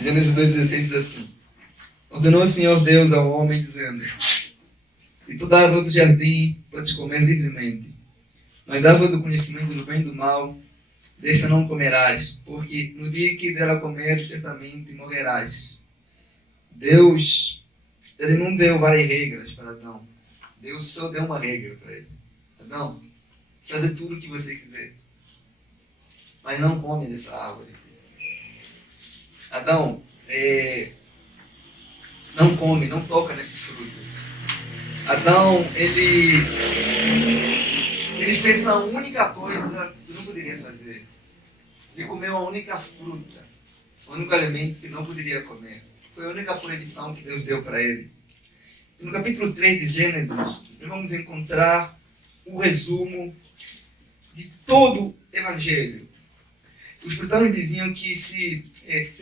Gênesis 2,16 diz assim: ordenou o Senhor Deus ao homem, dizendo: e toda árvore do jardim podes comer livremente, mas da árvore do conhecimento do bem e do mal, desta não comerás, porque no dia que dela comeres, certamente morrerás. Deus, ele não deu várias regras para Adão. Deus só deu uma regra para ele: Adão, fazer tudo o que você quiser, mas não come dessa árvore. Adão, não come, não toca nesse fruto. Adão, ele fez a única coisa que não poderia fazer. Ele comeu a única fruta, o único alimento que não poderia comer. Foi a única proibição que Deus deu para ele. E no capítulo 3 de Gênesis, nós vamos encontrar o resumo de todo o Evangelho. Os puritanos diziam que se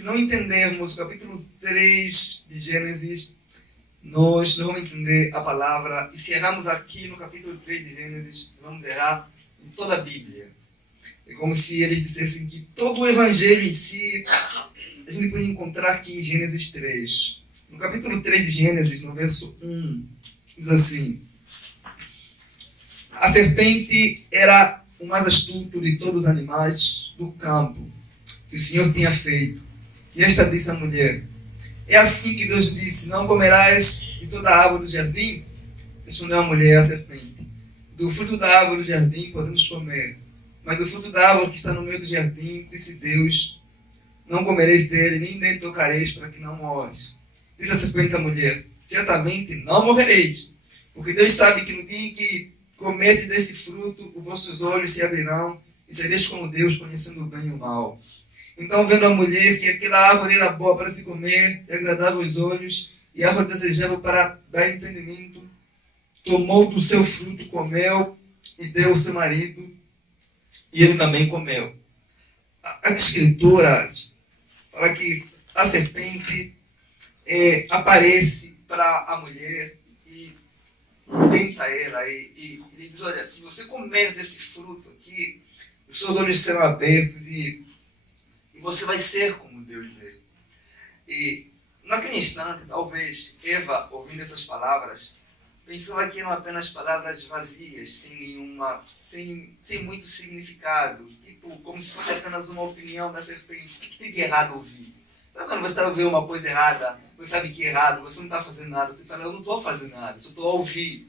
não entendermos o capítulo 3 de Gênesis, nós não vamos entender a palavra. E se errarmos aqui no capítulo 3 de Gênesis, vamos errar em toda a Bíblia. É como se eles dissessem que todo o Evangelho em si, a gente pode encontrar aqui em Gênesis 3. No capítulo 3 de Gênesis, no verso 1, diz assim: a serpente era o mais astuto de todos os animais do campo que o Senhor tinha feito. E esta disse à mulher: é assim que Deus disse: não comerás de toda a árvore do jardim? Respondeu a mulher à serpente: do fruto da árvore do jardim podemos comer, mas do fruto da árvore que está no meio do jardim, disse Deus: não comereis dele, nem nele tocareis, para que não morres. Disse a serpente à mulher: certamente não morrereis, porque Deus sabe que no dia em que comerdes desse fruto, os vossos olhos se abrirão e sereis como Deus, conhecendo o bem e o mal. Então, vendo a mulher que aquela árvore era boa para se comer e agradava aos olhos, e árvore desejável para dar entendimento, tomou do seu fruto, comeu e deu ao seu marido, e ele também comeu. As escrituras falam que a serpente aparece para a mulher e tenta ela e ele diz: olha, se você comer desse fruto aqui, os seus olhos serão abertos e você vai ser como Deus é. E naquele instante, talvez Eva, ouvindo essas palavras, pensava que eram apenas palavras vazias, sem muito significado, tipo, como se fosse apenas uma opinião da serpente. O que tem de errado ouvir? Sabe quando você está ouvindo uma coisa errada, você sabe que é errado, você não está fazendo nada, você fala: eu não estou fazendo nada, só estou a ouvir.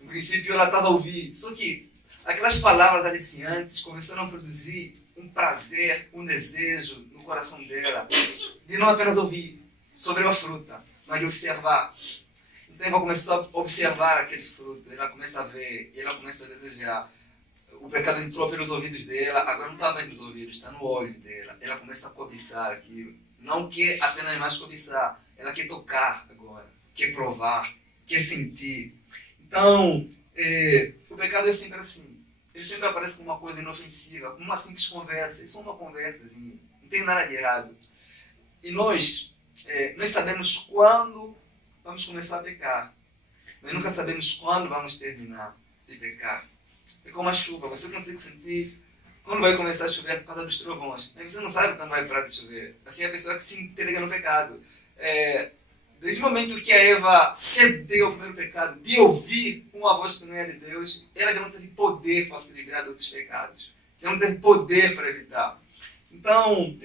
No princípio ela estava a ouvir, só que aquelas palavras aliciantes começaram a produzir um prazer, um desejo no coração dela, de não apenas ouvir sobre a fruta, mas de observar. Então ela começou a observar aquele fruto, ela começa a ver, ela começa a desejar. O pecado entrou pelos ouvidos dela, agora não está mais nos ouvidos, está no olho dela. Ela começa a cobiçar aquilo. Não quer apenas mais cobiçar, ela quer tocar agora, quer provar, quer sentir. Então, o pecado é sempre assim. Ele sempre aparece como uma coisa inofensiva, como uma simples conversa. Isso é uma conversazinha, não tem nada de errado. E nós sabemos quando vamos começar a pecar. Nós nunca sabemos quando vamos terminar de pecar. É como a chuva, você consegue sentir quando vai começar a chover por causa dos trovões, mas você não sabe quando vai parar de chover. Assim é a pessoa que se entrega no pecado. Desde o momento que a Eva cedeu ao primeiro pecado, de ouvir uma voz que não é de Deus, ela já não teve poder para se livrar de outros pecados. Já não teve poder para evitar. Então,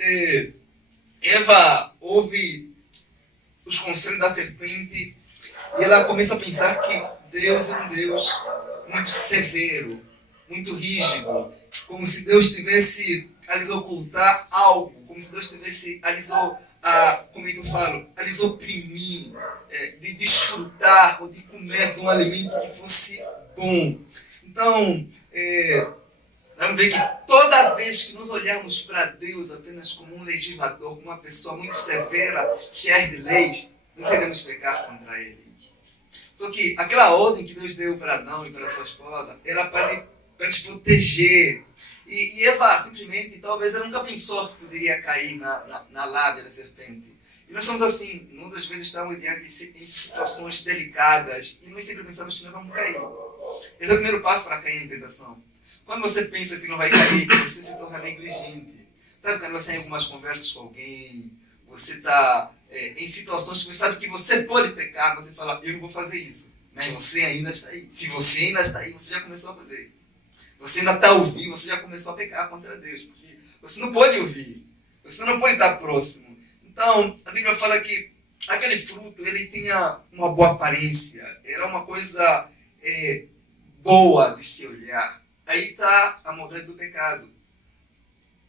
Eva ouve os conselhos da serpente e ela começa a pensar que Deus é um Deus muito severo, muito rígido, como se Deus tivesse a lhes ocultar algo, como se Deus tivesse a lhes oprimir, de desfrutar ou de comer de um alimento que fosse bom. Então, vamos ver que toda vez que nós olharmos para Deus apenas como um legislador, como uma pessoa muito severa, cheia de leis, nós iremos pecar contra Ele. Só que aquela ordem que Deus deu para Adão e para sua esposa era para te proteger. E Eva simplesmente, talvez ela nunca pensou que poderia cair na lábia da serpente. E nós estamos assim, nós às vezes estamos diante de situações delicadas e nós sempre pensamos que nós vamos cair. Esse é o primeiro passo para cair em tentação. Quando você pensa que não vai cair, você se torna negligente. Sabe quando você tem algumas conversas com alguém, você está em situações que você sabe que você pode pecar, você fala, eu não vou fazer isso. Mas você ainda está aí. Se você ainda está aí, você já começou a fazer. Você ainda está ouvindo, você já começou a pecar contra Deus. Porque você não pode ouvir. Você não pode estar próximo. Então, a Bíblia fala que aquele fruto, ele tinha uma boa aparência. Era uma coisa boa de se olhar. Aí está a maldade do pecado.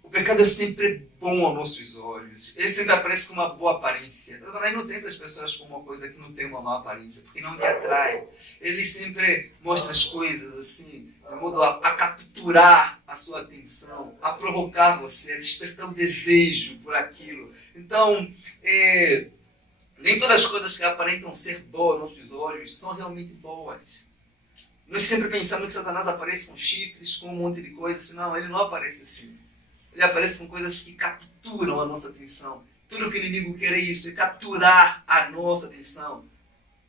O pecado é sempre bom aos nossos olhos. Ele sempre aparece com uma boa aparência. Eu também não tento as pessoas com uma coisa que não tem uma má aparência, porque não te atrai. Ele sempre mostra as coisas assim, de modo a capturar a sua atenção, a provocar você, a despertar o desejo por aquilo. Então, nem todas as coisas que aparentam ser boas aos nossos olhos são realmente boas. Nós sempre pensamos que Satanás aparece com chifres, com um monte de coisas. Não, ele não aparece assim. Ele aparece com coisas que capturam a nossa atenção. Tudo que o inimigo quer é isso, é capturar a nossa atenção.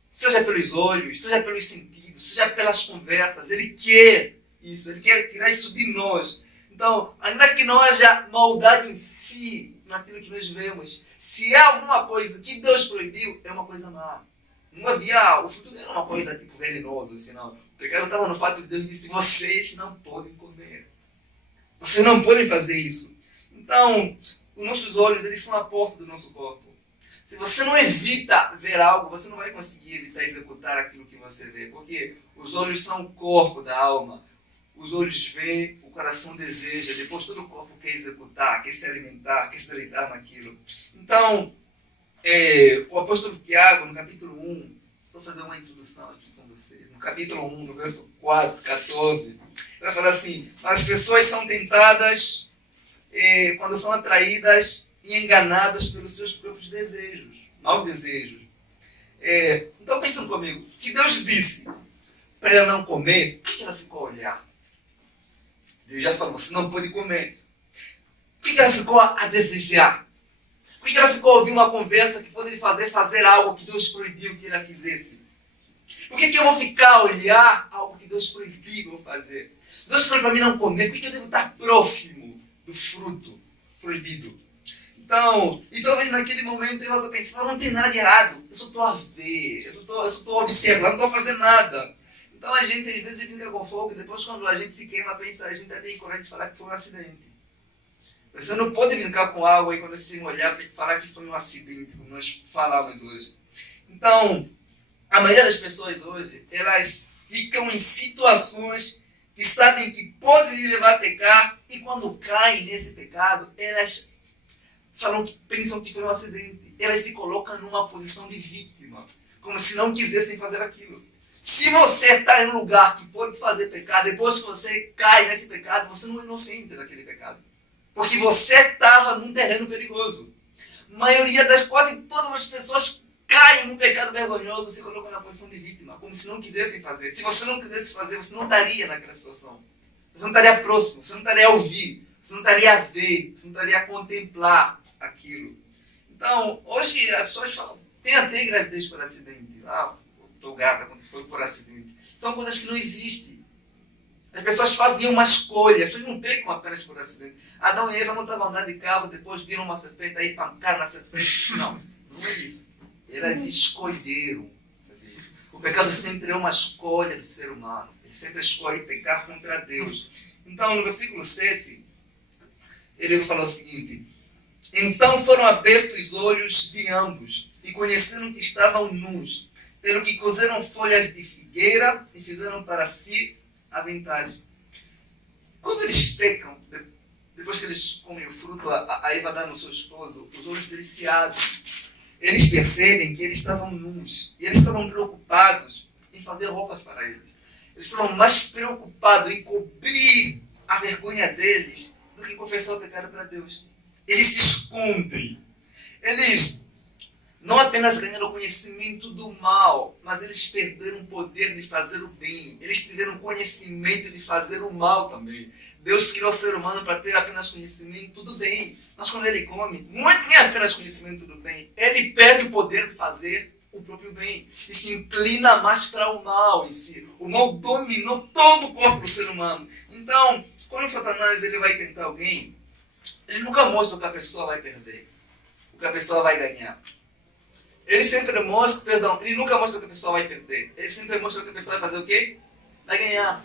Seja pelos olhos, seja pelos sentidos, seja pelas conversas. Ele quer isso, ele quer tirar isso de nós. Então, ainda que não haja maldade em si, naquilo que nós vemos, se é alguma coisa que Deus proibiu, é uma coisa má. Não havia, o fruto não era uma coisa tipo venenosa, assim, não. O pecado estava no fato de Deus disse, vocês não podem comer. Vocês não podem fazer isso. Então, os nossos olhos, eles são a porta do nosso corpo. Se você não evita ver algo, você não vai conseguir evitar executar aquilo que você vê. Porque os olhos são o corpo da alma. Os olhos veem, o coração deseja, depois todo o corpo quer executar, quer se alimentar, quer se deleitar naquilo. Então, o apóstolo Tiago, no capítulo 1, vou fazer uma introdução aqui com vocês. No capítulo 1, no verso 4, 14... vai falar assim, as pessoas são tentadas quando são atraídas e enganadas pelos seus próprios desejos, maus desejos. Então pensam comigo, se Deus disse para ela não comer, por que ela ficou a olhar? Deus já falou, você não pode comer. Por que ela ficou a desejar? Por que ela ficou a ouvir uma conversa que poderia fazer algo que Deus proibiu que ela fizesse? Por que eu vou ficar a olhar algo que Deus proibiu eu fazer? Deus falou para mim não comer, por que eu devo estar próximo do fruto proibido? Então, e talvez naquele momento eu possa pensar, não tem nada de errado, eu só estou a ver, eu só estou a observar, não estou a fazer nada. Então a gente, às vezes, brinca com fogo, e depois quando a gente se queima, pensa, a gente até tem coragem de falar que foi um acidente. Você não pode brincar com água e quando você se molhar, falar que foi um acidente, como nós falamos hoje. Então, a maioria das pessoas hoje, elas ficam em situações que sabem que podem lhe levar a pecar, e quando caem nesse pecado, elas pensam que foi um acidente. Elas se colocam numa posição de vítima, como se não quisessem fazer aquilo. Se você está em um lugar que pode fazer pecado, depois que você cai nesse pecado, você não é inocente daquele pecado. Porque você estava num terreno perigoso. A maioria quase todas as pessoas caem num pecado vergonhoso e se colocam na posição de vítima, como se não quisessem fazer. Se você não quisesse fazer, você não estaria naquela situação. Você não estaria próximo, você não estaria a ouvir, você não estaria a ver, você não estaria a contemplar aquilo. Então, hoje as pessoas falam, tem até gravidez por acidente. Estou grávida quando foi por acidente. São coisas que não existem. As pessoas faziam uma escolha, as pessoas não pecam apenas por acidente. Adão e Eva não estavam andando de carro, depois viram uma serpente, aí pancaram na serpente. Não, não é isso. Elas escolheram fazer isso. O pecado sempre é uma escolha do ser humano. Ele sempre escolhe pecar contra Deus. Então, no versículo 7, ele fala o seguinte: então foram abertos os olhos de ambos, e conheceram que estavam nus, pelo que cozeram folhas de figueira e fizeram para si aventais. Quando eles pecam, depois que eles comem o fruto, a Eva dá no seu esposo, os olhos deles se abrem. Eles percebem que eles estavam nus, e eles estavam preocupados em fazer roupas para eles. Eles estavam mais preocupados em cobrir a vergonha deles do que em confessar o pecado para Deus. Eles se escondem. Eles não apenas ganharam conhecimento do mal, mas eles perderam o poder de fazer o bem. Eles tiveram conhecimento de fazer o mal também. Deus criou o ser humano para ter apenas conhecimento do bem. Mas quando ele come, não é nem apenas conhecimento do bem. Ele perde o poder de fazer o próprio bem. E se inclina mais para o mal em si. O mal dominou todo o corpo do ser humano. Então, quando Satanás ele vai tentar alguém, ele nunca mostra o que a pessoa vai perder. O que a pessoa vai ganhar. Ele sempre mostra, perdão, ele nunca mostra o que a pessoa vai perder. Ele sempre mostra o que a pessoa vai fazer o quê? Vai ganhar.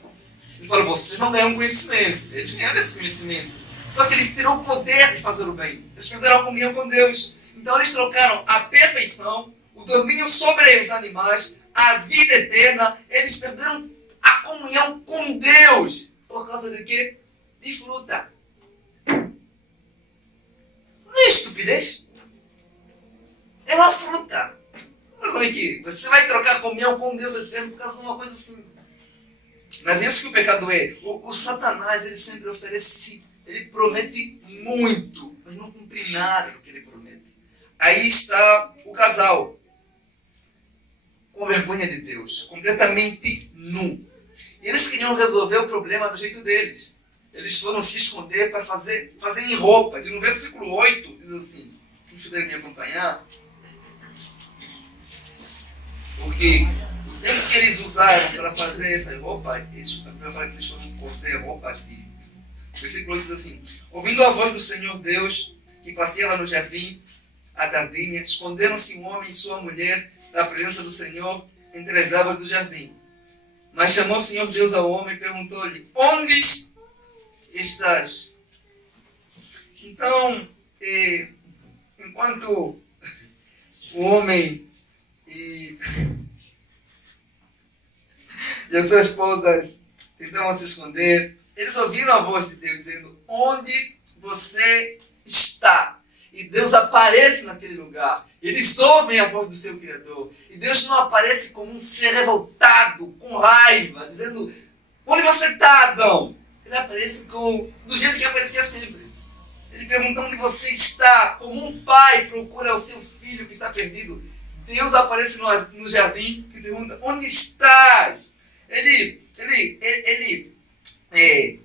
Ele falou, vocês vão ganhar um conhecimento. Eles ganharam esse conhecimento. Só que eles terão o poder de fazer o bem. Eles perderam a comunhão com Deus. Então eles trocaram a perfeição, o domínio sobre os animais, a vida eterna. Eles perderam a comunhão com Deus. Por causa de quê? De fruta. Não é estupidez? É uma fruta. Como é que você vai trocar a comunhão com Deus eterno por causa de uma coisa assim? Mas é isso que o pecado é. O Satanás, ele sempre oferece, ele promete muito, mas não cumpre nada do que ele promete. Aí está o casal, com vergonha de Deus, completamente nu. Eles queriam resolver o problema do jeito deles. Eles foram se esconder para fazerem roupas. E no versículo 8 diz assim, se puderem me acompanhar, porque o tempo que eles usaram para fazer essa roupa, eles foram coser roupas de... O versículo 8 diz assim, ouvindo a voz do Senhor Deus, que passeava no jardim à tardinha, esconderam-se um homem e sua mulher da presença do Senhor entre as árvores do jardim. Mas chamou o Senhor Deus ao homem e perguntou-lhe, onde estás? Então, enquanto o homem e as suas esposas tentavam se esconder, eles ouviram a voz de Deus dizendo, onde você está? E Deus aparece naquele lugar. Eles ouvem a voz do seu Criador. E Deus não aparece como um ser revoltado, com raiva, dizendo, onde você está, Adão? Ele aparece do jeito que aparecia sempre. Ele pergunta onde você está, como um pai procura o seu filho que está perdido. Deus aparece no jardim e pergunta, onde estás?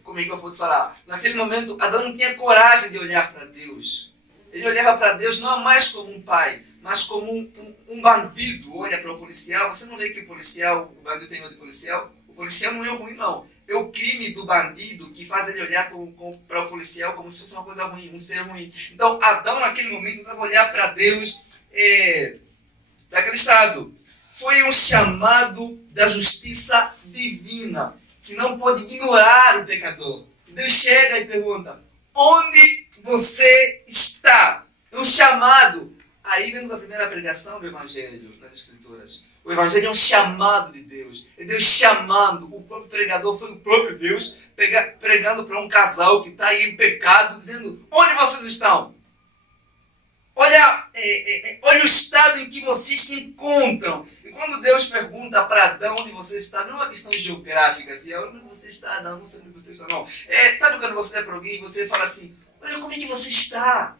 Como é que eu posso falar? Naquele momento, Adão não tinha coragem de olhar para Deus. Ele olhava para Deus não mais como um pai, mas como um bandido. Olha para o policial. Você não vê que o bandido tem medo de policial? O policial não é ruim, não. É o crime do bandido que faz ele olhar para o policial como se fosse uma coisa ruim, um ser ruim. Então, Adão, naquele momento, estava a olhar para Deus daquele estado. Foi um chamado da justiça divina, que não pode ignorar o pecador. Deus chega e pergunta, onde você está? É um chamado. Aí vemos a primeira pregação do Evangelho nas Escrituras. O Evangelho é um chamado de Deus. É Deus chamando. O próprio pregador foi o próprio Deus pregando para um casal que está aí em pecado, dizendo, onde vocês estão? Olha o estado em que vocês se encontram. E quando Deus pergunta para Adão onde você está, não é uma questão geográfica, assim, onde você está, Adão, não sei onde você está, não. Sabe quando você é para alguém e você fala assim, olha como é que você está?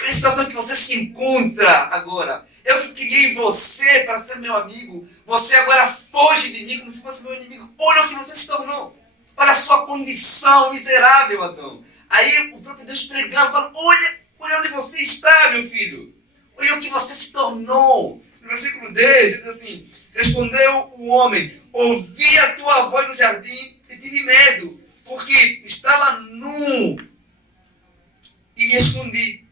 Olha a situação que você se encontra agora. Eu que criei você para ser meu amigo, você agora foge de mim como se fosse meu inimigo. Olha o que você se tornou. Olha a sua condição miserável, Adão. Aí o próprio Deus pregando, falando, olha onde você está, meu filho. Olha o que você se tornou. No versículo 10, diz assim, respondeu o homem, ouvi a tua voz no jardim e tive medo, porque estava nu e me escondi.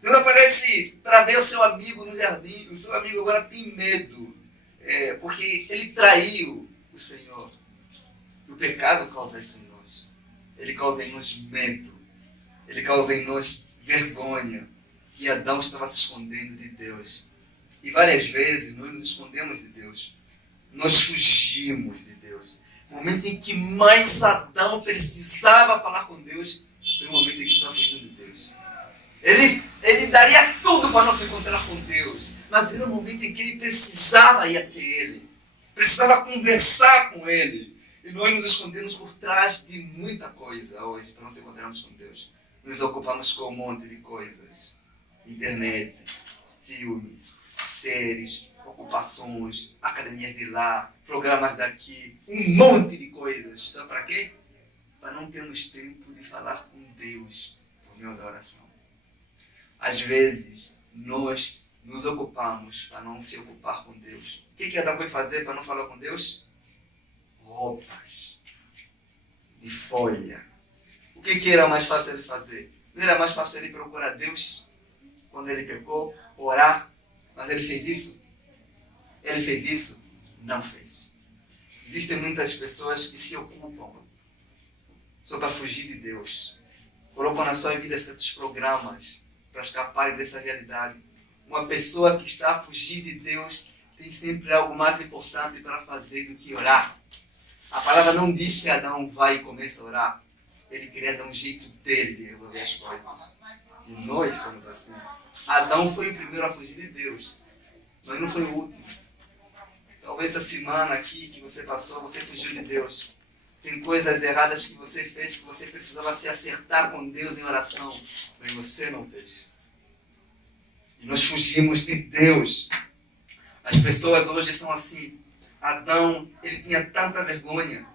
Deus aparece para ver o seu amigo no jardim. O seu amigo agora tem medo, porque ele traiu o Senhor. E o pecado causa isso em nós. Ele causa em nós medo. Ele causa em nós vergonha. E Adão estava se escondendo de Deus. E várias vezes nós nos escondemos de Deus. Nós fugimos de Deus. O momento em que mais Adão precisava falar com Deus foi o momento em que estava fugindo de Deus. Ele daria tudo para não se encontrar com Deus. Mas era o momento em que ele precisava ir até Ele. Precisava conversar com Ele. E nós nos escondemos por trás de muita coisa hoje para nos encontrarmos com Deus. Nos ocupamos com um monte de coisas. Internet, filmes, séries, ocupações, academias de lá, programas daqui, um monte de coisas. Sabe para quê? Para não termos tempo de falar com Deus por meio da oração. Às vezes, nós nos ocupamos para não se ocupar com Deus. O que Adão foi fazer para não falar com Deus? Roupas de folha. O que era mais fácil ele fazer? Não era mais fácil ele procurar Deus quando ele pecou, orar, mas ele fez isso? Ele fez isso? Não fez. Existem muitas pessoas que se ocupam só para fugir de Deus. Colocam na sua vida certos programas para escaparem dessa realidade. Uma pessoa que está a fugir de Deus tem sempre algo mais importante para fazer do que orar. A palavra não diz que Adão vai e começa a orar. Ele queria dar um jeito dele de resolver as coisas. E nós somos assim. Adão foi o primeiro a fugir de Deus, mas não foi o último. Talvez essa semana aqui que você passou, você fugiu de Deus. Tem coisas erradas que você fez, que você precisava se acertar com Deus em oração, mas você não fez. E nós fugimos de Deus. As pessoas hoje são assim. Adão, ele tinha tanta vergonha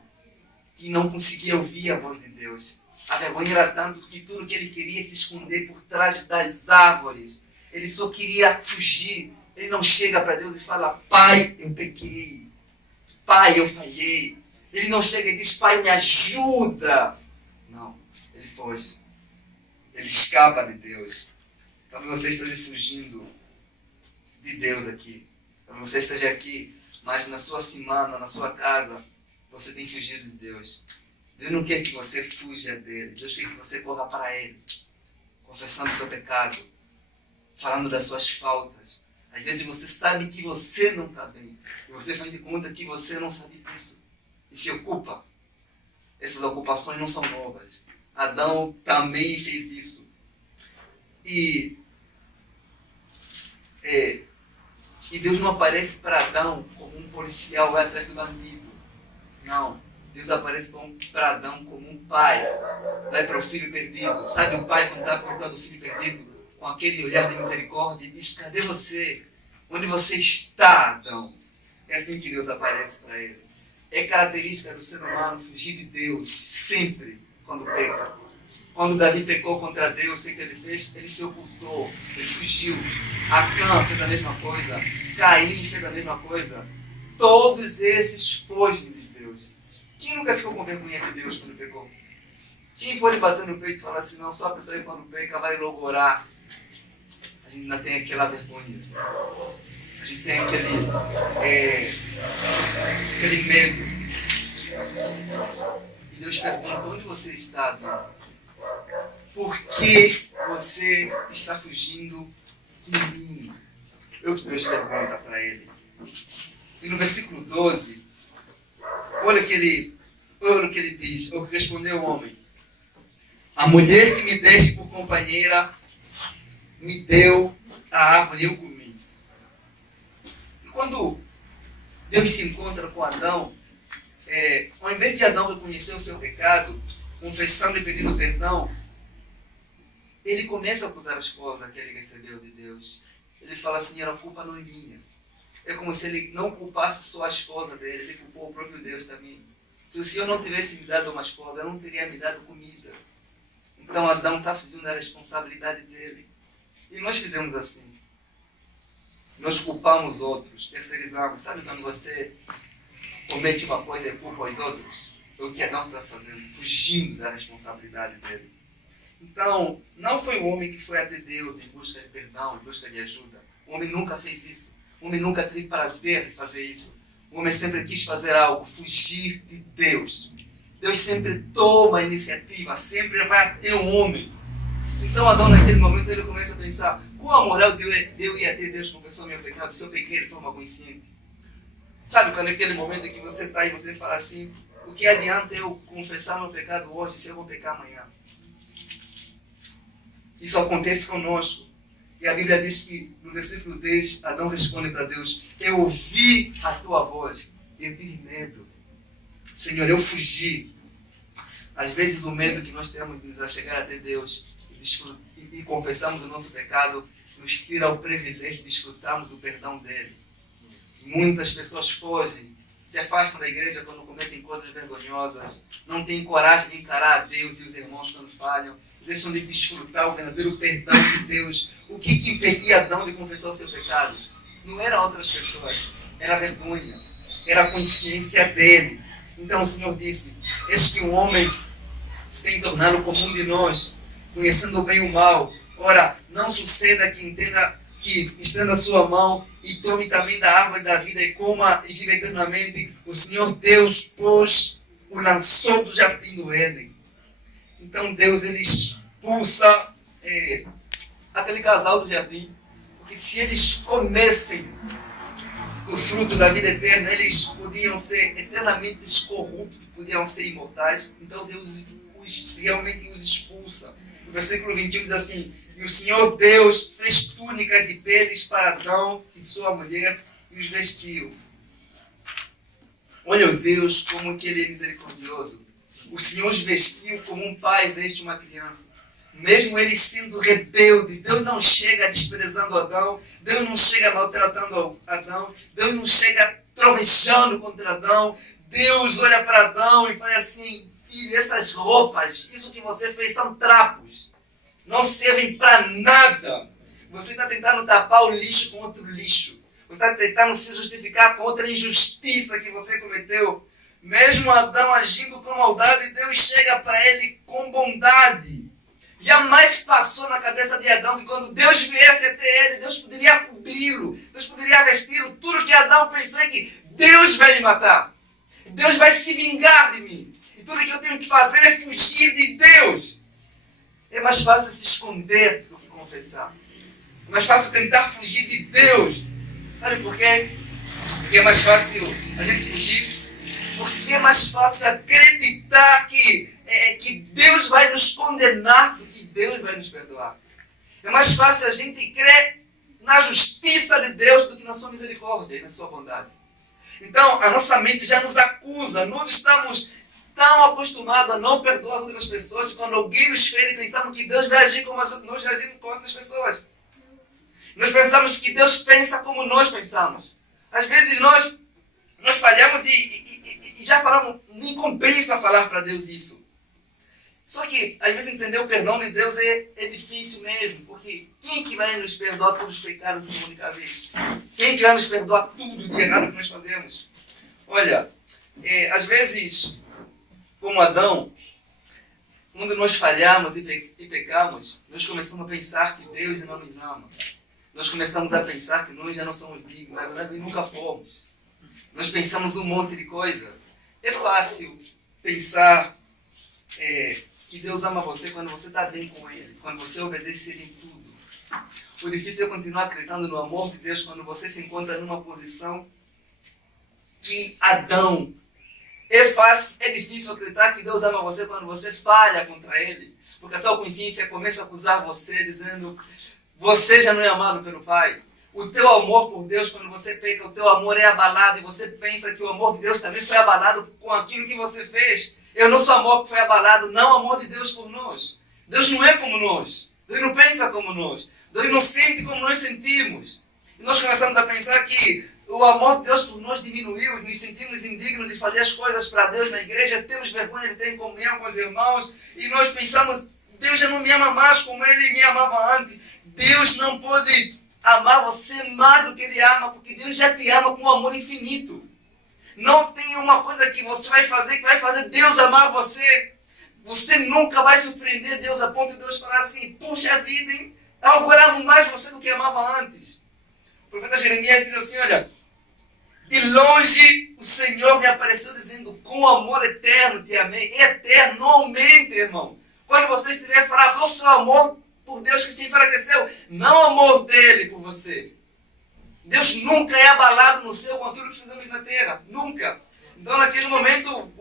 que não conseguia ouvir a voz de Deus. A vergonha era tanto que tudo que ele queria se esconder por trás das árvores. Ele só queria fugir. Ele não chega para Deus e fala: Pai, eu pequei. Pai, eu falhei. Ele não chega e diz: Pai, me ajuda. Não, ele foge. Ele escapa de Deus. Talvez você esteja fugindo de Deus aqui. Talvez você esteja aqui, mas na sua semana, na sua casa, você tem fugido de Deus. Deus não quer que você fuja dele. Deus quer que você corra para ele, confessando seu pecado, falando das suas faltas. Às vezes você sabe que você não está bem. E você faz de conta que você não sabe disso. E se ocupa. Essas ocupações não são novas. Adão também fez isso. E Deus não aparece para Adão como um policial vai atrás do bandido. Não. Deus aparece para Adão como um pai. Vai para o filho perdido. Sabe o pai quando está procurando o filho perdido? Com aquele olhar de misericórdia, e diz: cadê você? Onde você está, Adão? É assim que Deus aparece para ele. É característica do ser humano fugir de Deus, sempre, quando peca. Quando Davi pecou contra Deus, o que ele fez? Ele se ocultou, ele fugiu. Acã fez a mesma coisa, Caim fez a mesma coisa. Todos esses fogem de Deus. Quem nunca ficou com vergonha de Deus quando pecou? Quem pode bater no peito e falar assim: não, só a pessoa que quando peca vai logo orar? A gente ainda tem aquela vergonha. A gente tem aquele medo. E Deus pergunta: onde você está, Adão? Por que você está fugindo de mim? É o que Deus pergunta para ele. E no versículo 12, olha o que ele diz, o que respondeu o homem: a mulher que me deste por companheira me deu a árvore e eu comi. E quando Deus se encontra com Adão, ao invés de Adão reconhecer o seu pecado, confessando e pedindo perdão, ele começa a acusar a esposa que ele recebeu de Deus. Ele fala: Senhor, a culpa não é minha. É como se ele não culpasse só a esposa dele, ele culpou o próprio Deus também. Se o Senhor não tivesse me dado uma esposa, não teria me dado comida. Então Adão está fugindo da responsabilidade dele. E nós fizemos assim. Nós culpamos outros, terceirizamos. Sabe quando você comete uma coisa e culpa os outros? É o que Adão está fazendo, fugindo da responsabilidade dele. Então, não foi o homem que foi até Deus em busca de perdão, em busca de ajuda. O homem nunca fez isso. O homem nunca teve prazer de fazer isso. O homem sempre quis fazer algo, fugir de Deus. Deus sempre toma a iniciativa, sempre vai até o homem. Então Adão, naquele momento, ele começa a pensar: qual a moral de eu ir até Deus confessar o meu pecado se eu pequei de forma consciente? Sabe, quando naquele momento em que você está e você fala assim: o que adianta eu confessar meu pecado hoje se eu vou pecar amanhã? Isso acontece conosco. E a Bíblia diz que, no versículo 10, Adão responde para Deus: eu ouvi a tua voz e eu tive medo. Senhor, eu fugi. Às vezes o medo que nós temos de nos chegar até Deus e confessarmos o nosso pecado nos tira o privilégio de desfrutarmos do perdão dele. Muitas pessoas fogem, se afastam da igreja quando cometem coisas vergonhosas, não têm coragem de encarar a Deus e os irmãos quando falham, deixam de desfrutar o verdadeiro perdão de Deus. O que impedia Adão de confessar o seu pecado? Não eram outras pessoas, era a vergonha, era a consciência dele. Então o Senhor disse: eis que um homem se tem tornado como um de nós, conhecendo o bem e o mal. Ora, não suceda que entenda que estenda a sua mão e tome também da árvore da vida e coma e viva eternamente. O Senhor Deus, pois, o lançou do jardim do Éden. Então Deus, ele expulsa aquele casal do jardim, porque se eles comessem o fruto da vida eterna, eles podiam ser eternamente corruptos, podiam ser imortais. Então Deus realmente os expulsa. O versículo 21 diz assim: e o Senhor Deus fez túnicas de peles para Adão e sua mulher e os vestiu. Olha o Deus, como que ele é misericordioso. O Senhor os vestiu como um pai veste uma criança. Mesmo eles sendo rebeldes, Deus não chega desprezando Adão, Deus não chega maltratando Adão, Deus não chega trovejando contra Adão. Deus olha para Adão e fala assim: filho, essas roupas, isso que você fez são trapos, não servem para nada. Você está tentando tapar o lixo com outro lixo. Você está tentando se justificar com outra injustiça que você cometeu. Mesmo Adão agindo com maldade, Deus chega para ele com bondade. Jamais passou na cabeça de Adão que quando Deus viesse até ele, Deus poderia cobri-lo, Deus poderia vesti-lo. Tudo que Adão pensou é que Deus vai me matar, Deus vai se vingar de mim, e tudo que eu tenho que fazer é fugir de Deus. É mais fácil se esconder do que confessar. É mais fácil tentar fugir de Deus. Sabe por quê? Porque é mais fácil a gente fugir. Porque é mais fácil acreditar que Deus vai nos condenar do que Deus vai nos perdoar. É mais fácil a gente crer na justiça de Deus do que na sua misericórdia e na sua bondade. Então, a nossa mente já nos acusa. Nós estamos tão acostumados a não perdoar as outras pessoas que quando alguém nos fere, pensamos que Deus vai agir como nós agimos com outras pessoas. Nós pensamos que Deus pensa como nós pensamos. Às vezes nós falhamos e já falamos, nem compensa falar para Deus isso. Só que, às vezes, entender o perdão de Deus é difícil mesmo, porque quem que vai nos perdoar todos os pecados de uma única vez? Quem que vai nos perdoar tudo de errado que nós fazemos? Olha, às vezes, como Adão, quando nós falhamos e pecamos, nós começamos a pensar que Deus já não nos ama. Nós começamos a pensar que nós já não somos dignos, na verdade nunca fomos. Nós pensamos um monte de coisa. É fácil pensar que Deus ama você quando você está bem com Ele, quando você obedece Ele em tudo. O difícil é continuar acreditando no amor de Deus quando você se encontra numa posição que Adão. É difícil acreditar que Deus ama você quando você falha contra Ele, porque a tua consciência começa a acusar você, dizendo: você já não é amado pelo Pai. O teu amor por Deus, quando você peca, o teu amor é abalado e você pensa que o amor de Deus também foi abalado com aquilo que você fez. É o nosso amor que foi abalado, não o amor de Deus por nós. Deus não é como nós. Deus não pensa como nós. Deus não sente como nós sentimos. E nós começamos a pensar que o amor de Deus por nós diminuiu, nos sentimos indignos de fazer as coisas para Deus na igreja, temos vergonha de ter comunhão com os irmãos e nós pensamos: Deus já não me ama mais como Ele me amava antes. Deus não pode amar você mais do que Ele ama, porque Deus já te ama com um amor infinito. Não tem uma coisa que você vai fazer que vai fazer Deus amar você. Você nunca vai surpreender Deus a ponto de Deus falar assim: puxa vida, hein? Eu agora amo mais você do que amava antes. O profeta Jeremias diz assim: olha, de longe o Senhor me apareceu dizendo: com amor eterno te amei. Eternamente, irmão. Quando você estiver falando qual o seu amor por Deus que se enfraqueceu, não o amor dele por você. Deus nunca é abalado no céu com aquilo que fizemos na terra. Nunca. Então, naquele momento,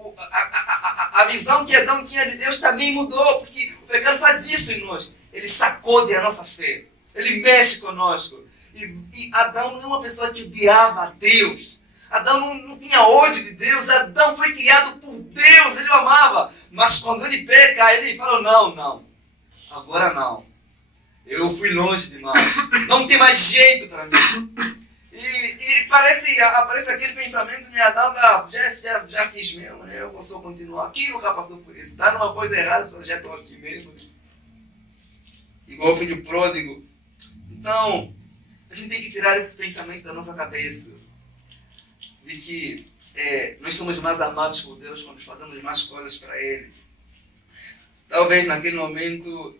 a visão que Adão tinha de Deus também mudou, porque o pecado faz isso em nós. Ele sacode a nossa fé. Ele mexe conosco. E Adão não é uma pessoa que odiava a Deus. Adão não tinha ódio de Deus. Adão foi criado por Deus. Ele o amava. Mas quando ele peca, ele falou: não. Agora não. Eu fui longe demais. Não tem mais jeito para mim. E aparece aquele pensamento de Adão: já fiz mesmo, né? Eu posso continuar. Quem nunca passou por isso? Está numa coisa errada, já estou aqui mesmo. Igual o filho pródigo. Então, a gente tem que tirar esse pensamento da nossa cabeça. De que nós somos mais amados por Deus quando fazemos mais coisas para Ele. Talvez naquele momento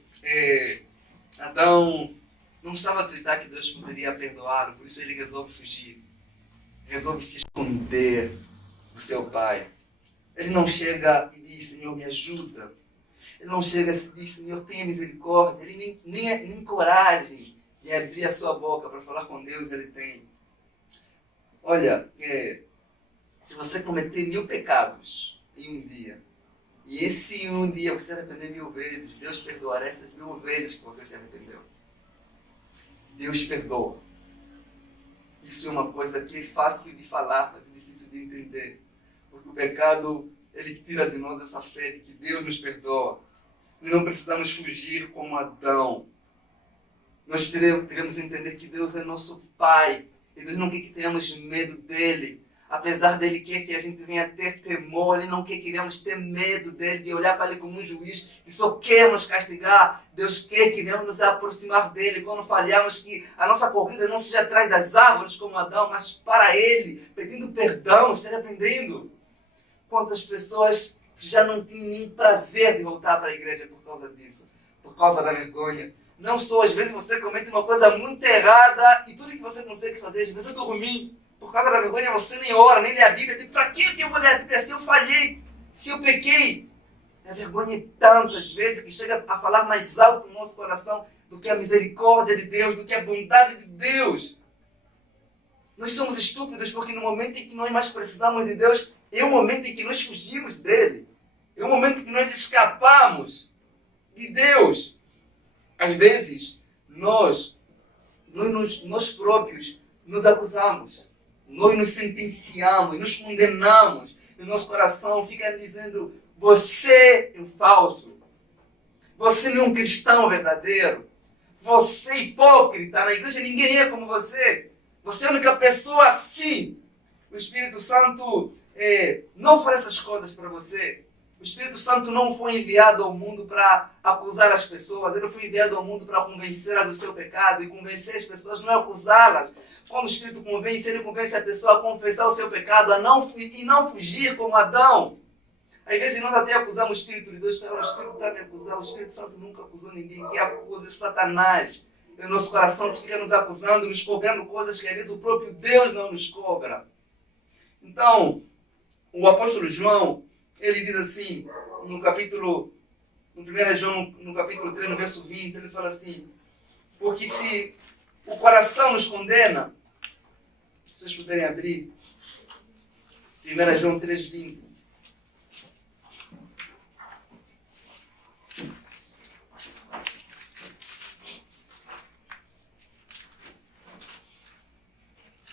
Adão não estava a acreditar que Deus poderia perdoá-lo, por isso ele resolve fugir. Resolve se esconder do seu pai. Ele não chega e diz, Senhor, me ajuda. Ele não chega e diz, Senhor, tenha misericórdia. Ele nem coragem de abrir a sua boca para falar com Deus ele tem. Olha, se você cometer 1000 pecados em um dia, e esse um dia você se arrepender 1000 vezes, Deus perdoará essas 1000 vezes que você se arrependeu. Deus perdoa. Isso é uma coisa que é fácil de falar, mas é difícil de entender. Porque o pecado, ele tira de nós essa fé de que Deus nos perdoa. E não precisamos fugir como Adão. Nós devemos entender que Deus é nosso Pai. E Deus não quer que tenhamos medo dEle. Apesar dEle quer que a gente venha ter temor, Ele não quer que venhamos ter medo dEle, de olhar para Ele como um juiz que só quer nos castigar. Deus quer que venhamos nos aproximar dEle quando falhamos, que a nossa corrida não seja atrás das árvores como Adão, mas para Ele, pedindo perdão, se arrependendo. Quantas pessoas já não têm nem prazer de voltar para a igreja por causa disso, por causa da vergonha. Não só, às vezes você comete uma coisa muito errada e tudo que você consegue fazer, às vezes é dormir. Por causa da vergonha você nem ora, nem lê a Bíblia. Para que eu vou ler a Bíblia se eu falhei, se eu pequei? A vergonha é tantas vezes que chega a falar mais alto no nosso coração do que a misericórdia de Deus, do que a bondade de Deus. Nós somos estúpidos porque no momento em que nós mais precisamos de Deus, é o momento em que nós fugimos dele. É o momento em que nós escapamos de Deus. Às vezes, nós próprios nos acusamos. Nós nos sentenciamos, nos condenamos. E o nosso coração fica dizendo, você é um falso. Você não é um cristão verdadeiro. Você é hipócrita. Na igreja ninguém é como você. Você é a única pessoa assim. O Espírito Santo não faz essas coisas para você. O Espírito Santo não foi enviado ao mundo para acusar as pessoas. Ele foi enviado ao mundo para convencê-las do seu pecado. E convencer as pessoas não é acusá-las. Quando o Espírito convence, ele convence a pessoa a confessar o seu pecado e não fugir como Adão. Às vezes nós até acusamos o Espírito de Deus. O Espírito está me acusando. O Espírito Santo nunca acusou ninguém. Quem acusa é Satanás. É o nosso coração que fica nos acusando, nos cobrando coisas que às vezes o próprio Deus não nos cobra. Então, o apóstolo João, ele diz assim, no 1 João, no capítulo 3, no verso 20, ele fala assim, porque se o coração nos condena, se vocês puderem abrir, 1 João 3, 20.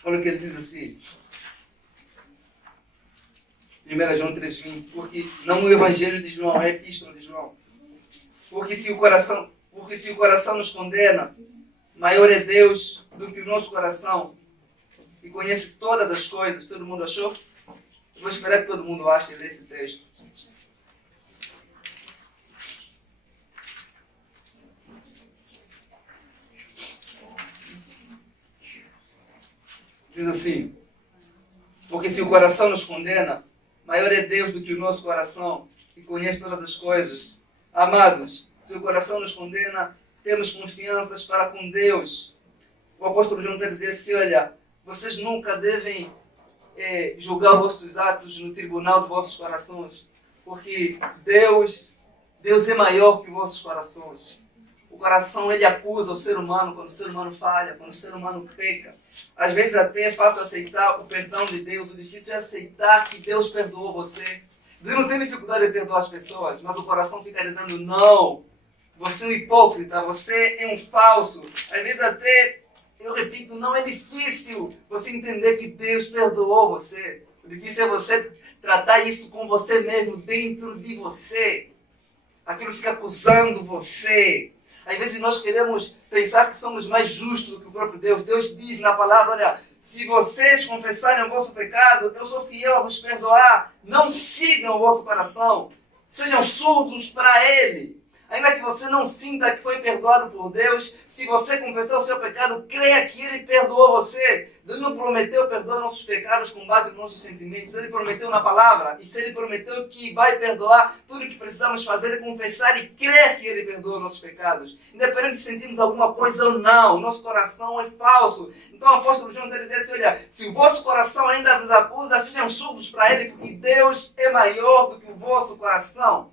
Olha o que ele diz assim. 1 João 3,20. Porque não o Evangelho de João, é a Epístola de João. Porque se o coração nos condena, maior é Deus do que o nosso coração. E conhece todas as coisas. Todo mundo achou? Eu vou esperar que todo mundo ache e lê esse texto. Diz assim, porque se o coração nos condena, maior é Deus do que o nosso coração, e conhece todas as coisas. Amados, se o coração nos condena, temos confianças para com Deus. O apóstolo João está dizendo assim, olha, vocês nunca devem julgar os vossos atos no tribunal dos vossos corações, porque Deus é maior que os vossos corações. O coração, ele acusa o ser humano quando o ser humano falha, quando o ser humano peca. Às vezes até é fácil aceitar o perdão de Deus. O difícil é aceitar que Deus perdoou você. Deus não tem dificuldade de perdoar as pessoas, mas o coração fica dizendo, não, você é um hipócrita, você é um falso. Às vezes até, eu repito, não é difícil você entender que Deus perdoou você. O difícil é você tratar isso com você mesmo, dentro de você. Aquilo fica acusando você. Às vezes nós queremos pensar que somos mais justos do que o próprio Deus. Deus diz na palavra, olha, se vocês confessarem o vosso pecado, eu sou fiel a vos perdoar. Não sigam o vosso coração. Sejam surdos para Ele. Ainda que você não sinta que foi perdoado por Deus, se você confessar o seu pecado, creia que Ele perdoou você. Deus não prometeu perdoar nossos pecados com base nos nossos sentimentos. Ele prometeu na palavra. E se Ele prometeu que vai perdoar, tudo o que precisamos fazer é confessar e crer que Ele perdoa nossos pecados. Independente se sentimos alguma coisa ou não, nosso coração é falso. Então o apóstolo João está dizendo assim, olha, se o vosso coração ainda vos acusa, sejam surdos para Ele, porque Deus é maior do que o vosso coração.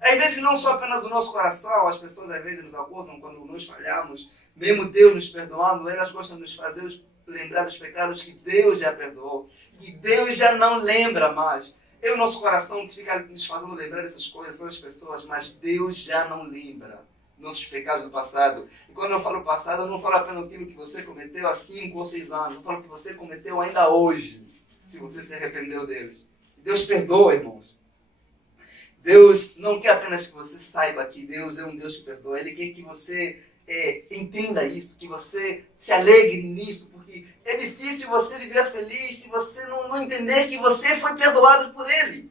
Às vezes não só apenas o nosso coração, as pessoas às vezes nos acusam quando nós falhamos, mesmo Deus nos perdoando, elas gostam de nos fazer lembrar dos pecados que Deus já perdoou, que Deus já não lembra mais. É o nosso coração que fica nos fazendo lembrar dessas coisas, são as pessoas, mas Deus já não lembra nossos pecados do passado. E quando eu falo passado, eu não falo apenas aquilo que você cometeu há 5 ou 6 anos, eu falo que você cometeu ainda hoje, se você se arrependeu deles. Deus perdoa, irmãos. Deus não quer apenas que você saiba que Deus é um Deus que perdoa. Ele quer que você entenda isso, que você se alegre nisso, porque é difícil você viver feliz se você não entender que você foi perdoado por Ele.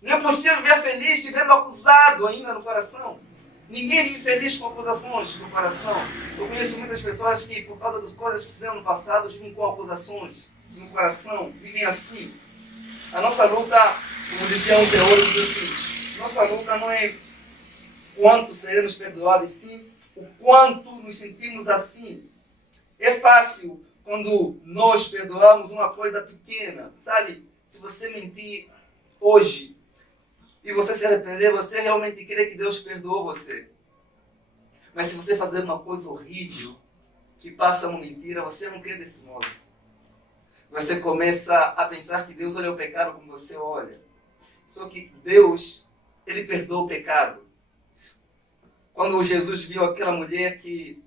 Não é possível viver feliz vivendo acusado ainda no coração. Ninguém vive feliz com acusações no coração. Eu conheço muitas pessoas que, por causa das coisas que fizeram no passado, vivem com acusações no coração, vivem assim. A nossa luta, como dizia um teórico, diz assim, nossa luta não é quanto seremos perdoados, sim o quanto nos sentimos assim. É fácil quando nós perdoamos uma coisa pequena, sabe? Se você mentir hoje e você se arrepender, você realmente crê que Deus perdoou você. Mas se você fazer uma coisa horrível, que passa uma mentira, você não crê desse modo. Você começa a pensar que Deus olha o pecado como você olha. Só que Deus, Ele perdoa o pecado. Quando Jesus viu aquela mulher que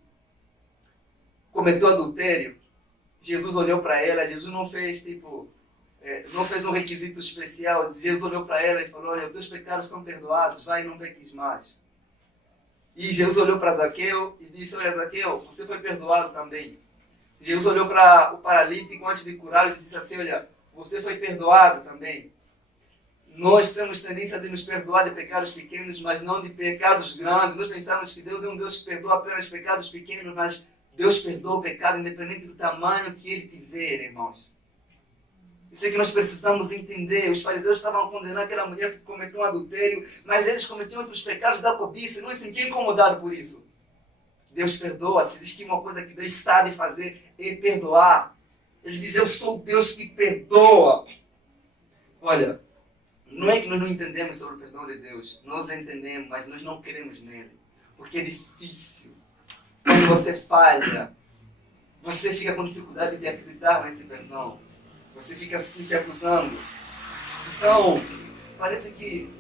cometeu adultério, Jesus olhou para ela, Jesus não fez não fez um requisito especial. Jesus olhou para ela e falou, olha, os teus pecados estão perdoados, vai e não peques mais. E Jesus olhou para Zaqueu e disse, olha Zaqueu, você foi perdoado também. Jesus olhou para o paralítico antes de curá-lo e disse assim, olha, você foi perdoado também. Nós temos tendência de nos perdoar de pecados pequenos, mas não de pecados grandes. Nós pensamos que Deus é um Deus que perdoa apenas pecados pequenos, mas Deus perdoa o pecado independente do tamanho que ele tiver, irmãos. Isso é que nós precisamos entender. Os fariseus estavam condenando aquela mulher que cometeu um adultério, mas eles cometiam outros pecados da cobiça e não se sentiam incomodados por isso. Deus perdoa. Se existe uma coisa que Deus sabe fazer, é perdoar. Ele diz, eu sou o Deus que perdoa. Olha, não é que nós não entendemos sobre o perdão de Deus. Nós entendemos, mas nós não queremos nele. Porque é difícil. Quando você falha, você fica com dificuldade de acreditar nesse perdão. Você fica assim se acusando. Então, parece que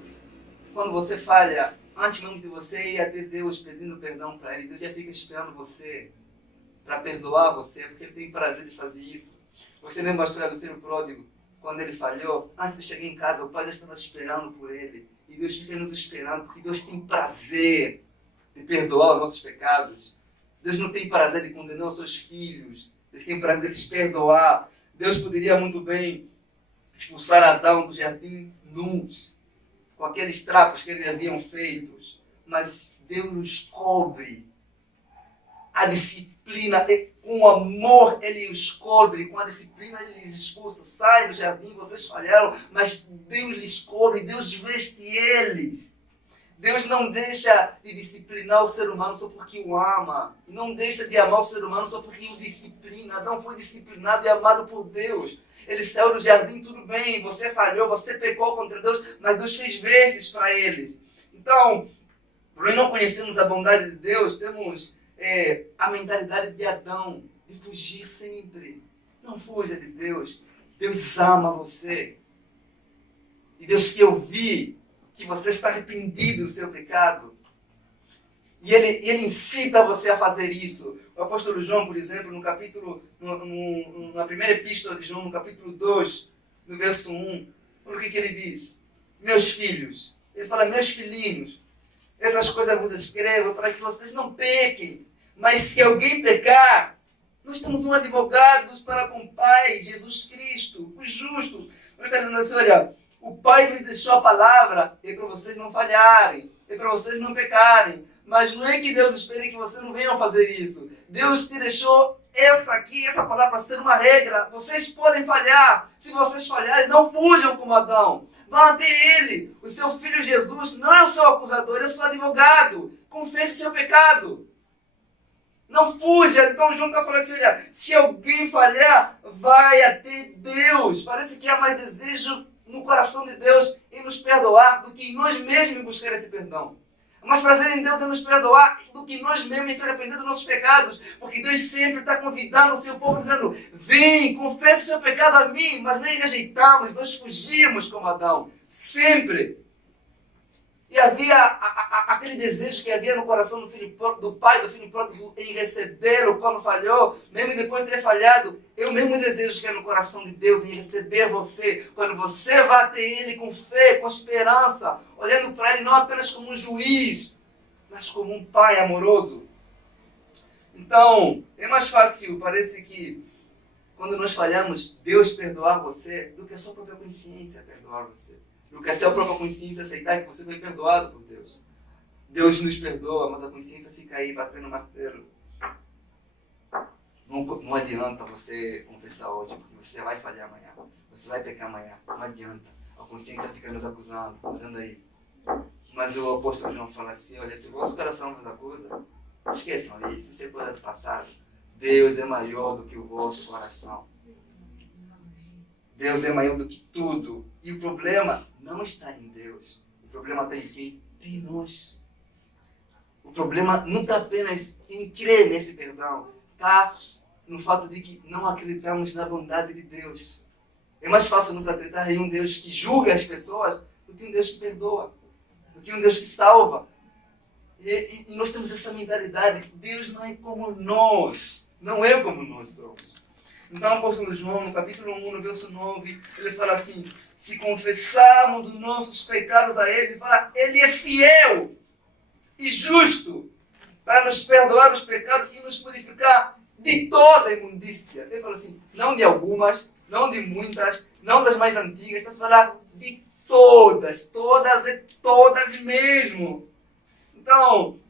quando você falha, antes mesmo de você ir até Deus pedindo perdão para Ele, Deus já fica esperando você para perdoar você, porque Ele tem prazer de fazer isso. Você lembra a história do filho pródigo? Quando ele falhou, antes de chegar em casa, o pai já estava esperando por ele. E Deus fica nos esperando, porque Deus tem prazer de perdoar os nossos pecados. Deus não tem prazer de condenar os seus filhos. Deus tem prazer de te perdoar. Deus poderia muito bem expulsar Adão do jardim nus, com aqueles trapos que eles haviam feito. Mas Deus nos cobre. A disciplina, com amor Ele os cobre, com a disciplina Ele lhes expulsa. Sai do jardim, vocês falharam, mas Deus lhes cobre, Deus veste eles. Deus não deixa de disciplinar o ser humano só porque o ama. Não deixa de amar o ser humano só porque o disciplina. Adão foi disciplinado e amado por Deus. Ele saiu do jardim, tudo bem, você falhou, você pecou contra Deus, mas Deus fez vestes para eles. Então, por nós não conhecemos a bondade de Deus, temos a mentalidade de Adão, de fugir sempre. Não fuja de Deus. Deus ama você. E Deus quer ouvir que você está arrependido do seu pecado. E ele incita você a fazer isso. O apóstolo João, por exemplo, na primeira epístola de João, no capítulo 2, no verso 1, olha o que ele diz. Meus filhos, ele fala, meus filhinhos, essas coisas eu vos escrevo para que vocês não pequem. Mas se alguém pecar, nós temos um advogado para com o Pai, Jesus Cristo, o justo. Nós está dizendo assim, olha, o Pai vos deixou a palavra, é para vocês não falharem, é para vocês não pecarem. Mas não é que Deus espere que vocês não venham fazer isso. Deus te deixou essa palavra para ser uma regra. Vocês podem falhar. Se vocês falharem, não fujam como Adão. Vão até ele. O seu filho Jesus não é o seu acusador, é o seu advogado. Confesse o seu pecado. Não fuja. Então João está falando assim, olha, se alguém falhar, vai até Deus. Parece que há mais desejo no coração de Deus em nos perdoar do que em nós mesmos buscar esse perdão. Há mais prazer em Deus em nos perdoar do que nós mesmos em se arrepender dos nossos pecados. Porque Deus sempre está convidando o seu povo, dizendo, vem, confesse o seu pecado a mim. Mas nem rejeitamos, nós fugimos como Adão. Sempre. E havia aquele desejo que havia no coração do pai do filho pródigo em recebê-lo quando falhou, mesmo depois de ter falhado. É o mesmo desejo que é no coração de Deus em receber você, quando você vai até Ele com fé, com esperança, olhando para Ele não apenas como um juiz, mas como um pai amoroso. Então, é mais fácil, parece que, quando nós falhamos, Deus perdoar você, do que a sua própria consciência perdoar você. Do que a sua própria consciência aceitar que você foi perdoado por Deus. Deus nos perdoa, mas a consciência fica aí batendo martelo. Não adianta você confessar hoje, porque você já vai falhar amanhã. Você vai pecar amanhã. Não adianta. A consciência fica nos acusando, olhando aí. Mas o apóstolo João fala assim, olha, se o vosso coração vos acusa, esqueçam isso, isso é coisa do passado. Deus é maior do que o vosso coração. Deus é maior do que tudo. E o problema não está em Deus. O problema está em quem? Em nós. O problema não está apenas em crer nesse perdão. Está no fato de que não acreditamos na bondade de Deus. É mais fácil nos acreditar em um Deus que julga as pessoas do que um Deus que perdoa. Do que um Deus que salva. E nós temos essa mentalidade. Deus não é como nós. Não é como nós somos. Então, o apóstolo João, no capítulo 1, no verso 9, ele fala assim, se confessarmos os nossos pecados a Ele, ele fala, Ele é fiel e justo para nos perdoar os pecados e nos purificar de toda a imundícia. Ele fala assim, não de algumas, não de muitas, não das mais antigas, está falando de todas, todas e todas mesmo. Então,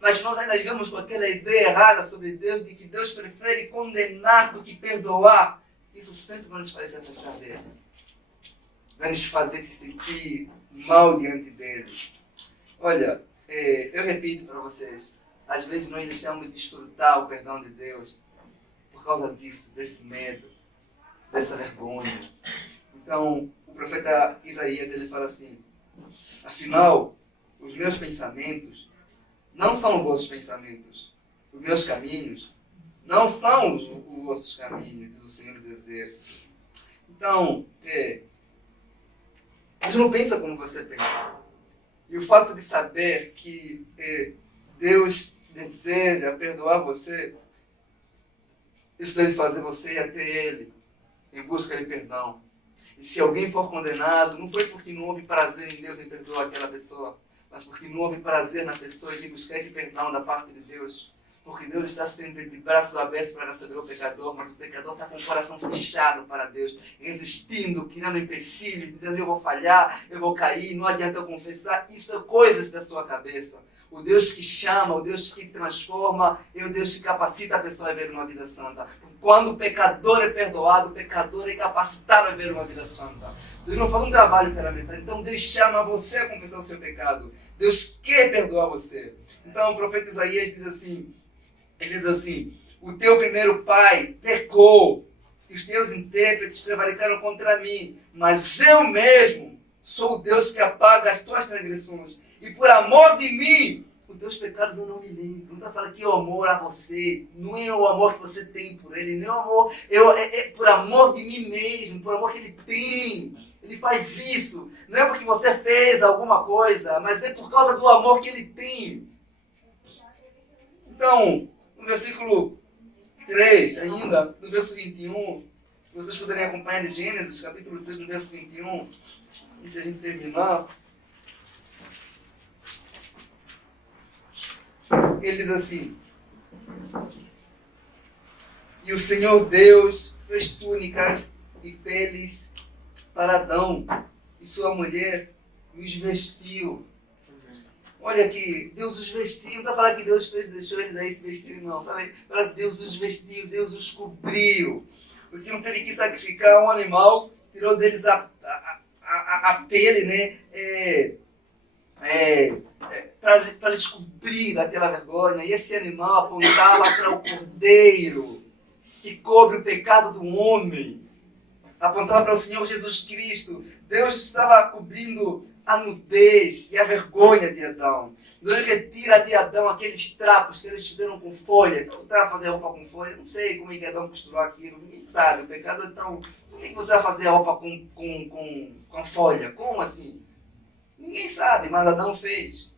mas nós ainda vivemos com aquela ideia errada sobre Deus, de que Deus prefere condenar do que perdoar. Isso sempre vai nos fazer afastar dele. Vai nos fazer se sentir mal diante dele. Olha, eu repito para vocês, às vezes nós deixamos de desfrutar o perdão de Deus por causa disso, desse medo, dessa vergonha. Então, o profeta Isaías, ele fala assim, afinal, os meus pensamentos não são os vossos pensamentos. Os meus caminhos não são os vossos caminhos, diz o Senhor dos Exércitos. Então, Deus não pensa como você pensa. E o fato de saber que Deus deseja perdoar você, isso deve fazer você ir até Ele, em busca de perdão. E se alguém for condenado, não foi porque não houve prazer em Deus em perdoar aquela pessoa, mas porque não houve prazer na pessoa de buscar esse perdão da parte de Deus. Porque Deus está sempre de braços abertos para receber o pecador, mas o pecador está com o coração fechado para Deus, resistindo, criando empecilhos, dizendo eu vou falhar, eu vou cair, não adianta eu confessar. Isso é coisas da sua cabeça. O Deus que chama, o Deus que transforma, é o Deus que capacita a pessoa a ver uma vida santa. Quando o pecador é perdoado, o pecador é capacitado a ver uma vida santa. Deus não faz um trabalho ferramental. Então Deus chama você a confessar o seu pecado. Deus quer perdoar você. Então o profeta Isaías diz assim, ele diz assim, o teu primeiro pai pecou e os teus intérpretes prevaricaram contra mim, mas eu mesmo sou o Deus que apaga as tuas transgressões e por amor de mim, os teus pecados eu não me lembro. Não está falando que é o amor a você, não é o amor que você tem por ele, não é o amor, é por amor de mim mesmo, por amor que ele tem. Ele faz isso, não é porque você fez alguma coisa, mas é por causa do amor que ele tem. Então, no versículo 3, ainda, no verso 21, vocês poderem acompanhar de Gênesis, capítulo 3, no verso 21, antes de a gente terminar. Ele diz assim, e o Senhor Deus fez túnicas e peles para Adão e sua mulher e os vestiu. Olha que Deus os vestiu, não está falando que Deus fez, deixou eles aí se vestirem, não, sabe? Fala que Deus os vestiu, Deus os cobriu. O Senhor teve que sacrificar um animal, tirou deles a pele, né? Para eles cobrir daquela vergonha. E esse animal apontava para o Cordeiro, que cobre o pecado do homem. Apontava para o Senhor Jesus Cristo. Deus estava cobrindo a nudez e a vergonha de Adão. Deus retira de Adão aqueles trapos que eles fizeram com folhas. Costumava fazer roupa com folha? Não sei como é que Adão costurou aquilo. Ninguém sabe. O pecado é tão... Como é que você vai fazer roupa com folha? Como assim? Ninguém sabe, mas Adão fez.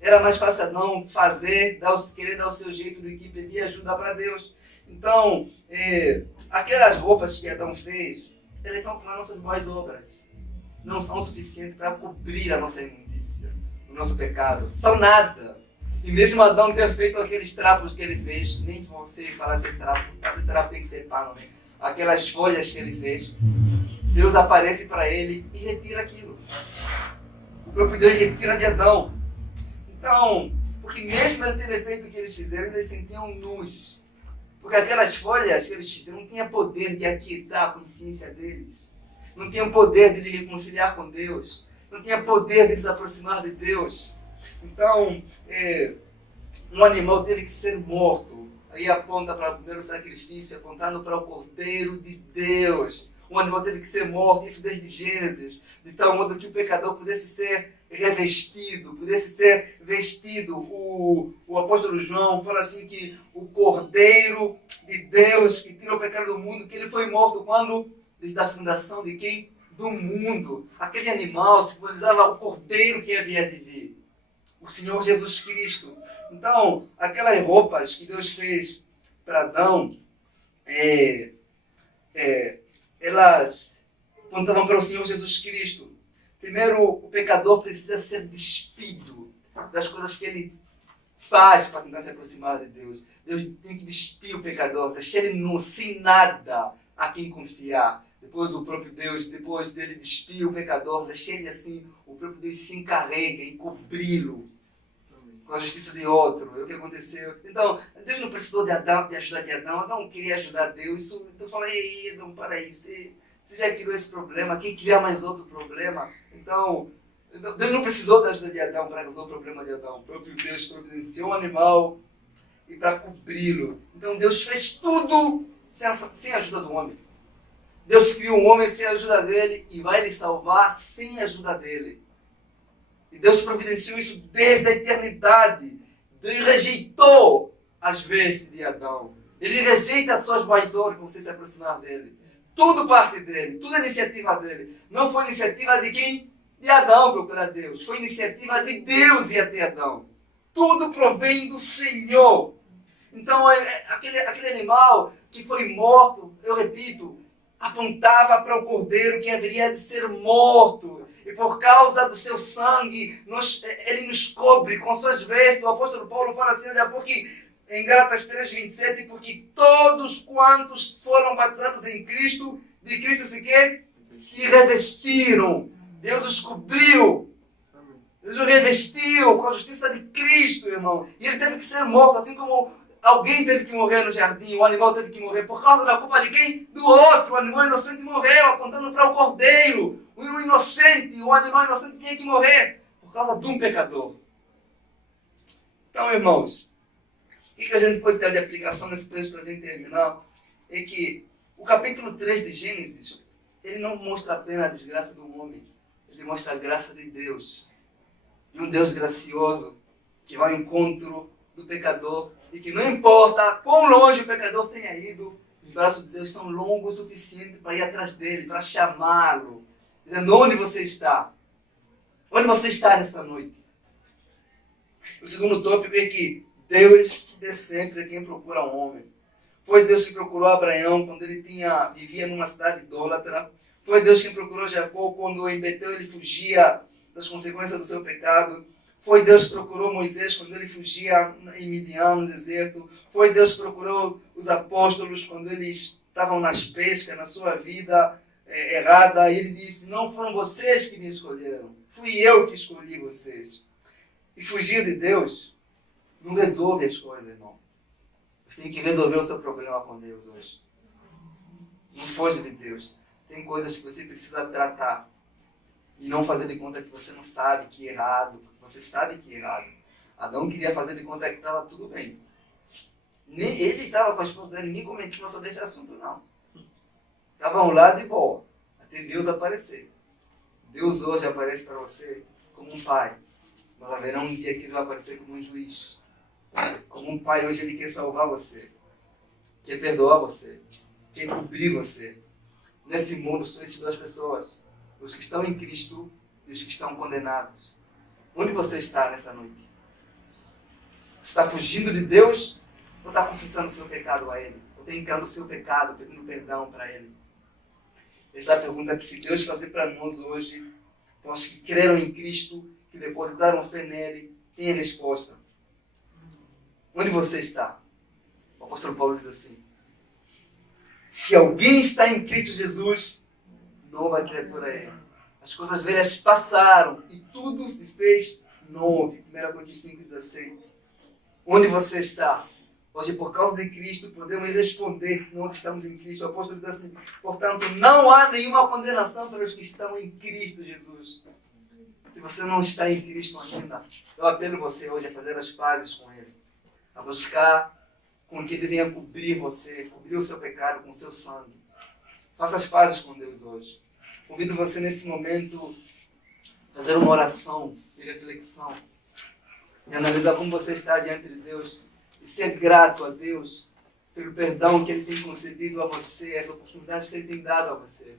Era mais fácil Adão fazer, querer dar o seu jeito do que pedir ajuda para Deus. Então, aquelas roupas que Adão fez, elas são para nossas boas obras. Não são suficientes para cobrir a nossa imundícia, o nosso pecado. São nada. E mesmo Adão ter feito aqueles trapos que ele fez, nem se você falar esse trapo tem que ser pano, né? Aquelas folhas que ele fez, Deus aparece para ele e retira aquilo. O próprio Deus retira de Adão. Então, porque mesmo ele ter feito o que eles fizeram, eles se sentiam nus. Porque aquelas folhas que eles fizeram não tinham poder de aquietar a consciência deles. Não tinham poder de lhe reconciliar com Deus. Não tinha poder de lhes aproximar de Deus. Então, um animal teve que ser morto. Aí aponta para o primeiro sacrifício, apontando para o Cordeiro de Deus. Um animal teve que ser morto, isso desde Gênesis, de tal modo que o pecador pudesse ser revestido, pudesse ser vestido. O apóstolo João fala assim que o Cordeiro de Deus que tira o pecado do mundo, que ele foi morto quando? Desde a fundação de quem? Do mundo. Aquele animal simbolizava o Cordeiro que havia de vir, o Senhor Jesus Cristo. Então, aquelas roupas que Deus fez para Adão, elas apontavam para o Senhor Jesus Cristo. Primeiro, o pecador precisa ser despido das coisas que ele faz para tentar se aproximar de Deus. Deus tem que despir o pecador, deixar ele nu, sem nada a quem confiar. Depois o próprio Deus, depois dele despir o pecador, deixar ele assim, o próprio Deus se encarrega em cobri-lo com a justiça de outro. É o que aconteceu. Então, Deus não precisou de ajuda de Adão. Adão queria ajudar Deus. Então eu falei, ei, Adão, para aí, você já criou esse problema, quem criar mais outro problema? Então, Deus não precisou da ajuda de Adão para resolver o problema de Adão. O próprio Deus providenciou um animal e para cobri-lo. Então Deus fez tudo sem a ajuda do homem. Deus criou um homem sem a ajuda dele e vai lhe salvar sem a ajuda dele. E Deus providenciou isso desde a eternidade. Deus rejeitou as vestes de Adão. Ele rejeita as suas boas obras para você se aproximar dele. Tudo parte dele, tudo é iniciativa dele. Não foi iniciativa de quem? De Adão procurar Deus. Foi iniciativa de Deus ir até Adão. Tudo provém do Senhor. Então, aquele animal que foi morto, eu repito, apontava para o Cordeiro que haveria de ser morto. E por causa do seu sangue, ele nos cobre com suas vestes. O apóstolo Paulo fala assim, olha, porque em Gálatas 3:27, porque todos quantos foram batizados em Cristo, de Cristo se revestiram. Deus os cobriu. Deus os revestiu com a justiça de Cristo, irmão. E ele teve que ser morto, assim como alguém teve que morrer no jardim, o animal teve que morrer por causa da culpa de quem? Do outro. O animal inocente morreu, apontando para o Cordeiro. O inocente, o animal inocente tinha que morrer por causa de um pecador. Então, irmãos, o que a gente pode ter de aplicação nesse texto para a gente terminar? É que o capítulo 3 de Gênesis, ele não mostra apenas a desgraça do homem, ele mostra a graça de Deus. E um Deus gracioso que vai ao encontro do pecador e que não importa quão longe o pecador tenha ido, os braços de Deus são longos o suficiente para ir atrás dele, para chamá-lo, dizendo, onde você está? Onde você está nesta noite? O segundo tópico é que Deus é sempre quem procura um homem. Foi Deus que procurou Abraão quando ele vivia numa cidade idólatra. Foi Deus quem procurou Jacó quando em Betel ele fugia das consequências do seu pecado. Foi Deus que procurou Moisés quando ele fugia em Midian, no deserto. Foi Deus que procurou os apóstolos quando eles estavam nas pescas, na sua vida errada. E ele disse, não foram vocês que me escolheram, fui eu que escolhi vocês. E fugir de Deus não resolve as coisas, irmão. Você tem que resolver o seu problema com Deus hoje. Não foge de Deus. Tem coisas que você precisa tratar. E não fazer de conta que você não sabe que é errado. Você sabe que é errado. Adão queria fazer de conta que estava tudo bem. Nem ele estava com a esposa dele, ninguém comentou sobre esse assunto, não. Estava um lado de boa, até Deus aparecer. Deus hoje aparece para você como um pai. Mas haverá um dia que ele vai aparecer como um juiz. Como um pai hoje ele quer salvar você. Quer perdoar você. Quer cobrir você. Nesse mundo são essas duas pessoas. Os que estão em Cristo e os que estão condenados. Onde você está nessa noite? Você está fugindo de Deus ou está confessando o seu pecado a Ele? Ou está encarando o seu pecado, pedindo perdão para Ele? Essa é a pergunta que se Deus fazer para nós hoje, para os que creram em Cristo, que depositaram fé nele, tem a resposta. Onde você está? O apóstolo Paulo diz assim: se alguém está em Cristo Jesus, nova criatura é. As coisas velhas passaram e tudo se fez novo. 1 Coríntios 5,16. Onde você está? Hoje, por causa de Cristo, podemos responder que nós estamos em Cristo. O apóstolo diz assim: portanto, não há nenhuma condenação para os que estão em Cristo Jesus. Se você não está em Cristo ainda, eu apelo você hoje a fazer as pazes com Ele. A buscar com que Ele venha cobrir você, cobrir o seu pecado com o seu sangue. Faça as pazes com Deus hoje. Convido você nesse momento a fazer uma oração de reflexão e analisar como você está diante de Deus e ser grato a Deus pelo perdão que Ele tem concedido a você, as oportunidades que Ele tem dado a você.